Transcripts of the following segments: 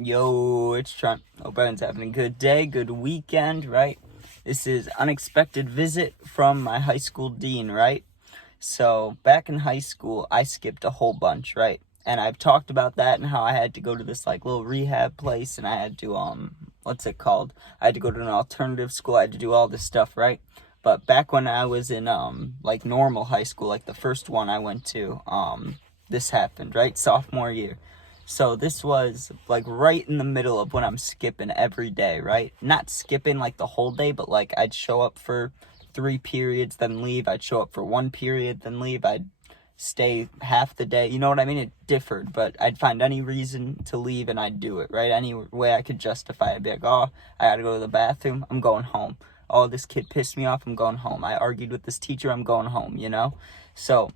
Yo, it's Trent. Hope everyone's having a good day, good weekend, right? This is unexpected visit from my high school dean, right? So, back in high school, I skipped a whole bunch, right? And I've talked about that and how I had to go to this, little rehab place, and I had to, what's it called? I had to go to an alternative school, I had to do all this stuff, right? But back when I was in, normal high school, like the first one I went to, this happened, right? Sophomore year. So this was right in the middle of when I'm skipping every day, right? Not skipping the whole day, but I'd show up for 3 periods, then leave. I'd show up for 1 period, then leave. I'd stay half the day. You know what I mean? It differed, but I'd find any reason to leave and I'd do it, right? Any way I could justify it. I'd be like, oh, I gotta go to the bathroom. I'm going home. Oh, this kid pissed me off. I'm going home. I argued with this teacher. I'm going home, So,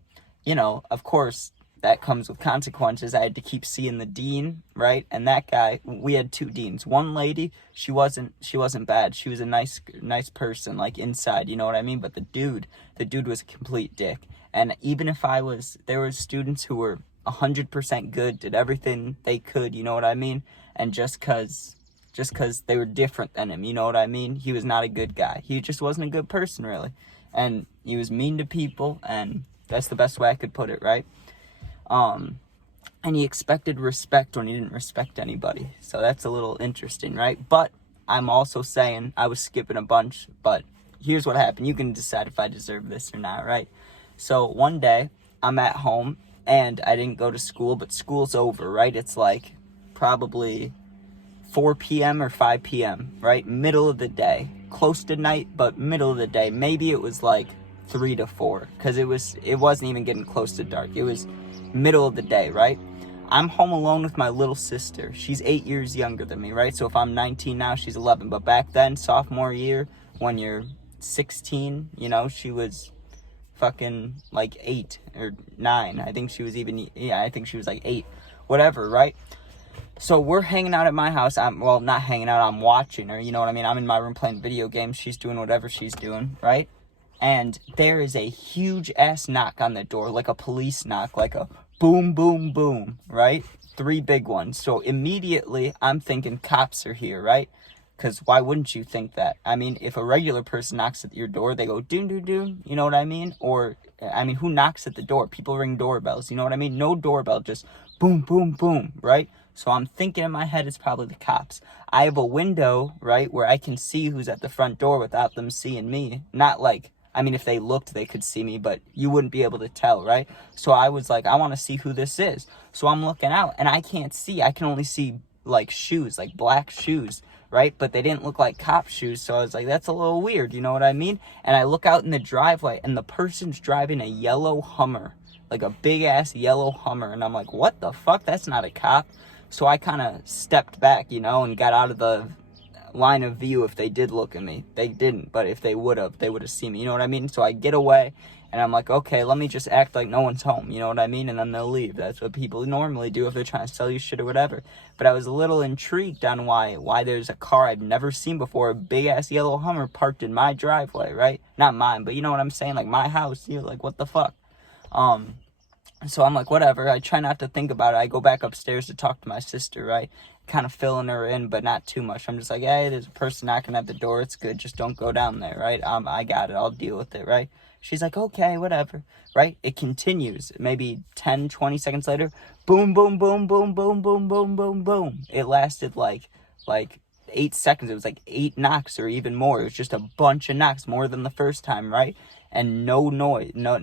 of course, that comes with consequences. I had to keep seeing the dean, right? And that guy, we had 2 deans. One lady, she wasn't bad. She was a nice person, inside, you know what I mean? But the dude was a complete dick. And even if there were students who were 100% good, did everything they could, you know what I mean? And just cause they were different than him, you know what I mean? He was not a good guy. He just wasn't a good person, really. And he was mean to people, and that's the best way I could put it, right? And he expected respect when he didn't respect anybody. So that's a little interesting, right? But I'm also saying I was skipping a bunch, but here's what happened. You can decide if I deserve this or not, right? So one day I'm at home and I didn't go to school, but school's over, right? It's probably 4 p.m. or 5 p.m., right? Middle of the day, close to night, but middle of the day. Maybe it was 3 to 4, because it wasn't even getting close to dark. It was middle of the day, right? I'm home alone with my little sister. She's 8 years younger than me, right? So if I'm 19 now, she's 11. But back then, sophomore year, when you're 16, she was fucking 8 or 9. I think she was I think she was 8. Whatever, right? So we're hanging out at my house. Not hanging out, I'm watching her, you know what I mean? I'm in my room playing video games. She's doing whatever she's doing, right? And there is a huge-ass knock on the door, like a police knock, like a boom, boom, boom, right? 3 big ones. So immediately, I'm thinking cops are here, right? Because why wouldn't you think that? I mean, if a regular person knocks at your door, they go, doom, doom, doom, you know what I mean? Or, who knocks at the door? People ring doorbells, you know what I mean? No doorbell, just boom, boom, boom, right? So I'm thinking in my head it's probably the cops. I have a window, right, where I can see who's at the front door without them seeing me. Not if they looked, they could see me, but you wouldn't be able to tell, right? So I was I want to see who this is. So I'm looking out, and I can't see. I can only see, shoes, black shoes, right? But they didn't look like cop shoes, so I was that's a little weird, you know what I mean? And I look out in the driveway, and the person's driving a yellow Hummer, a big-ass yellow Hummer, and I'm what the fuck? That's not a cop. So I kind of stepped back, and got out of the line of view if they did look at me. They didn't, but if they would have seen me, you know what I mean? So I get away, and I'm okay, let me just act like no one's home, you know what I mean? And then they'll leave. That's what people normally do if they're trying to sell you shit or whatever. But I was a little intrigued on why there's a car I've never seen before, a big-ass yellow Hummer parked in my driveway, right? Not mine, but you know what I'm saying? My house, what the fuck? So I'm whatever. I try not to think about it. I go back upstairs to talk to my sister, right? Kind of filling her in, but not too much. I'm just hey, there's a person knocking at the door. It's good. Just don't go down there, right? I got it. I'll deal with it, right? She's okay, whatever, right? It continues. Maybe 10, 20 seconds later, boom, boom, boom, boom, boom, boom, boom, boom, boom. It lasted like 8 seconds. It was 8 knocks or even more. It was just a bunch of knocks, more than the first time, right? And no noise, no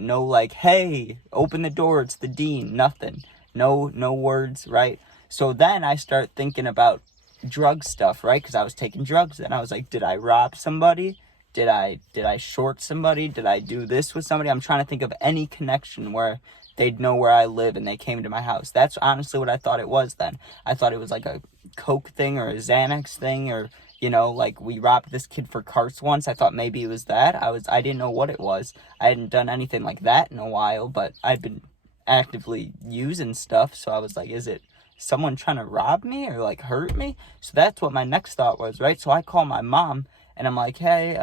hey, open the door, it's the dean, nothing. No words, right? So then I start thinking about drug stuff, right? Because I was taking drugs, and I was did I rob somebody? Did I short somebody? Did I do this with somebody? I'm trying to think of any connection where they'd know where I live and they came to my house. That's honestly what I thought it was then. I thought it was a Coke thing or a Xanax thing, or we robbed this kid for carts once. I thought maybe it was that. I didn't know what it was. I hadn't done anything like that in a while, but I'd been actively using stuff. So I was is it someone trying to rob me or hurt me? So that's what my next thought was, right? So I call my mom, and I'm hey,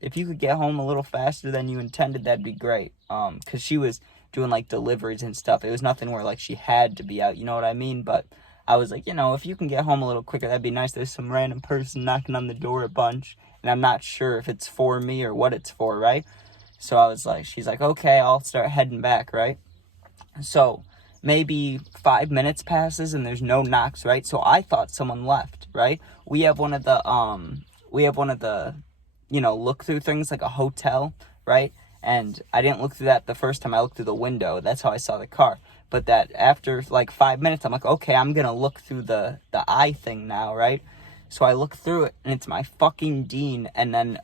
if you could get home a little faster than you intended, that'd be great. Because she was doing deliveries and stuff. It was nothing where she had to be out, you know what I mean? But I was like, if you can get home a little quicker, that'd be nice. There's some random person knocking on the door a bunch, and I'm not sure if it's for me or what it's for, right? So I was like, she's like, okay, I'll start heading back, right? So maybe 5 minutes passes and there's no knocks, right? So I thought someone left, right? We have one of the look through things like a hotel, right? And I didn't look through that the first time. I looked through the window. That's how I saw the car. But that after like 5 minutes, I'm like, okay, I'm gonna look through the eye thing now, right? So I look through it, and it's my fucking dean, and then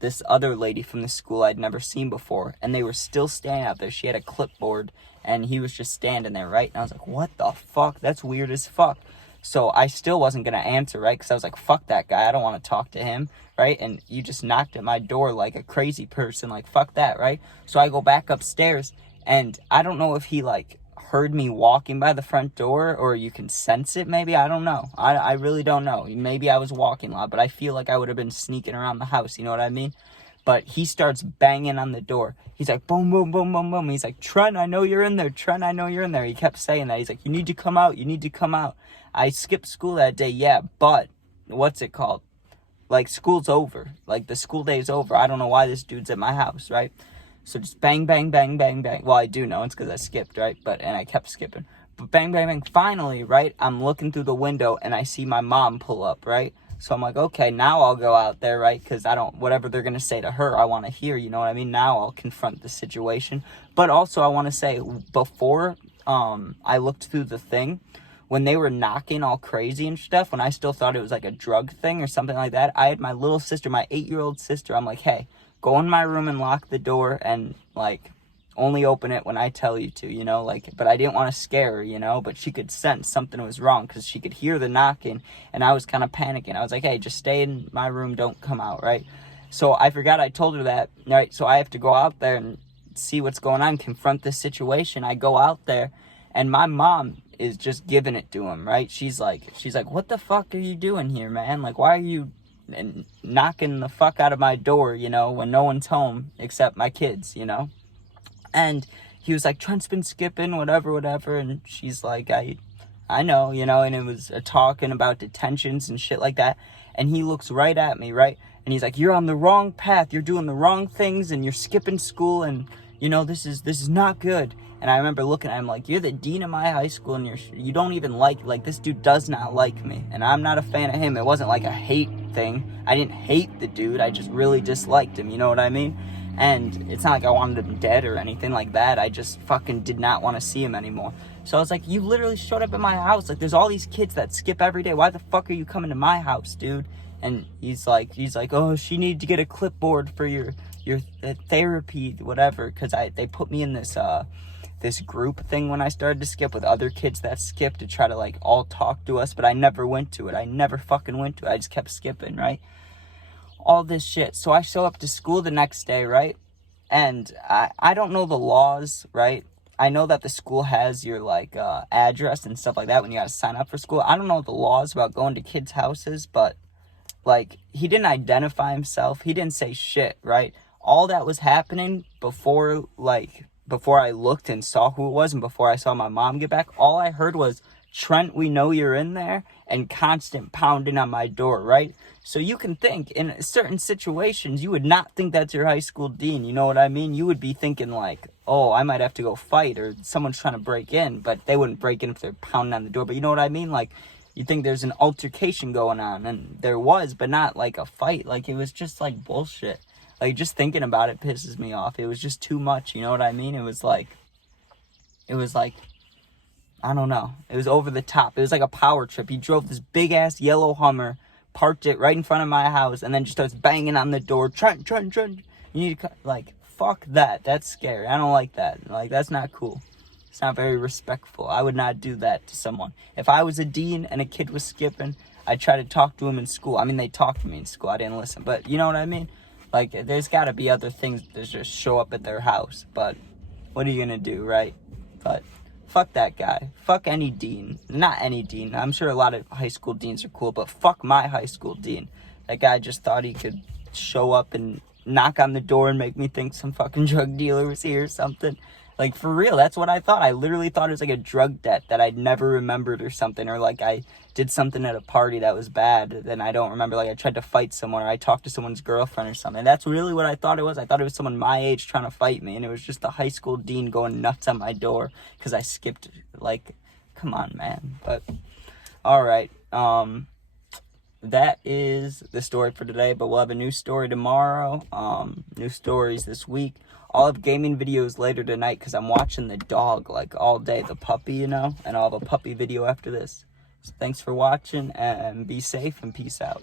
this other lady from the school I'd never seen before, and they were still standing out there. She had a clipboard, and he was just standing there, right? And I was like, what the fuck? That's weird as fuck. So I still wasn't gonna answer, right? Because I was like, fuck that guy. I don't want to talk to him, right? And you just knocked at my door like a crazy person, like fuck that, right? So I go back upstairs, and I don't know if he like heard me walking by the front door, or you can sense it maybe. I don't know. I really don't know. Maybe I was walking loud, but I feel like I would have been sneaking around the house, you know what I mean? But he starts banging on the door. He's like, boom, boom, boom, boom, boom. He's like, Trent, I know you're in there. Trent, I know you're in there. He kept saying that. He's like, you need to come out. You need to come out. I skipped school that day, yeah, but what's it called? Like, school's over. Like, the school day's over. I don't know why this dude's at my house, right? So just bang, bang, bang, bang, bang. Well, I do know. It's because I skipped, right? And I kept skipping. But bang, bang, bang. Finally, right, I'm looking through the window, and I see my mom pull up, right? So I'm like, okay, now I'll go out there, right? Because whatever they're going to say to her, I want to hear, you know what I mean? Now I'll confront the situation. But also, I want to say, before I looked through the thing, when they were knocking all crazy and stuff, when I still thought it was like a drug thing or something like that, I had my little sister, my 8-year-old sister. I'm like, hey, go in my room and lock the door and, like, only open it when I tell you to, like, but I didn't want to scare her, but she could sense something was wrong because she could hear the knocking, and I was kind of panicking. I was like, hey, just stay in my room, don't come out, right? So I forgot I told her that, right? So I have to go out there and see what's going on, confront this situation. I go out there, and my mom is just giving it to him, right? She's like, what the fuck are you doing here, man? Like, why are you knocking the fuck out of my door, when no one's home except my kids, And he was like, Trent's been skipping, whatever, and she's like, I know, and it was a talking about detentions and shit like that, and he looks right at me, right? And he's like, you're on the wrong path, you're doing the wrong things, and you're skipping school, and, this is not good. And I remember looking at him like, you're the dean of my high school, and you don't even like, this dude does not like me, and I'm not a fan of him. It wasn't like a hate thing. I didn't hate the dude, I just really disliked him, you know what I mean? And it's not like I wanted him dead or anything like that. I just fucking did not want to see him anymore. So I was like, you literally showed up at my house. Like, there's all these kids that skip every day. Why the fuck are you coming to my house, dude? And he's like, oh, she needed to get a clipboard for your therapy, whatever. Because they put me in this group thing when I started to skip with other kids that skipped to try to, like, all talk to us. But I never went to it. I never fucking went to it. I just kept skipping, right? All this shit. So I show up to school the next day, right? And I don't know the laws, right? I know that the school has your, like, address and stuff like that when you gotta sign up for school. I don't know the laws about going to kids' houses, but, like, he didn't identify himself. He didn't say shit, right? All that was happening before I looked and saw who it was, and before I saw my mom get back, all I heard was, Trent, we know you're in there, and constant pounding on my door, right? So you can think, in certain situations, you would not think that's your high school dean, you know what I mean? You would be thinking like, oh, I might have to go fight, or someone's trying to break in, but they wouldn't break in if they're pounding on the door, but you know what I mean? Like, you think there's an altercation going on, and there was, but not like a fight. Like, it was just like bullshit. Like, just thinking about it pisses me off. It was just too much, you know what I mean? It was like, I don't know. It was over the top. It was like a power trip. He drove this big-ass yellow Hummer, parked it right in front of my house, and then just starts banging on the door. Trent. You need to like, fuck that. That's scary. I don't like that. Like, that's not cool. It's not very respectful. I would not do that to someone. If I was a dean and a kid was skipping, I'd try to talk to him in school. I mean, they talked to me in school. I didn't listen. But you know what I mean? Like, there's got to be other things that just show up at their house. But what are you going to do, right? But fuck that guy. Fuck any dean. Not any dean. I'm sure a lot of high school deans are cool, but fuck my high school dean. That guy just thought he could show up and knock on the door and make me think some fucking drug dealer was here or something. Like, for real, that's what I thought. I literally thought it was like a drug debt that I'd never remembered or something. Or like I did something at a party that was bad, then I don't remember. Like I tried to fight someone, or I talked to someone's girlfriend or something. That's really what I thought it was. I thought it was someone my age trying to fight me. And it was just the high school dean going nuts on my door because I skipped. Like, come on, man. But, all right. That is the story for today, but we'll have a new story tomorrow. New stories this week. I'll have gaming videos later tonight because I'm watching the dog like all day, the puppy, you know, and I'll have a puppy video after this. So thanks for watching, and be safe, and peace out.